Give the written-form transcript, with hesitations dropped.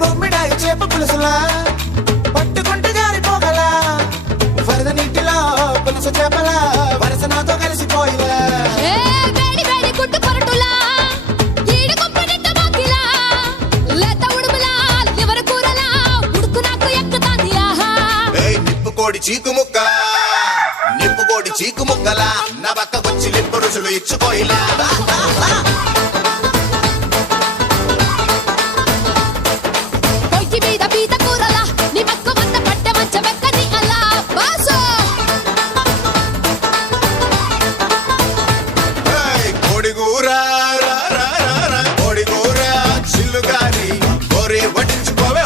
బొమ్మిడాయి చేప పులుసులా పట్టుకుంటే జారిపోగలా వరద నీటిలో పులుసు చేపలా వరస నాతో కలిసిపోయిలా వేడి వేడి గుడ్డు పొరటులా ఈడు కొంపనిట్ట బాకిలా లేత ఉడుములా లివర్ కూరలా ఉడుకు నాకు ఎక్కుతాంది ఆహా నిప్పుకోడి చీకుముక్క నిప్పుకోడి చీకుముక్కలా నా పక్కకొచ్చి లింపు రుచులు ఇచ్చుకోయిలా పొయ్యి మీద పీత కూరలా నీ పక్క వంద పట్టె మంచ వెక్కని అలా బాసో కోడిగూర కోడిగూర చిల్లుగారి కోరి వడ్డించుకోవే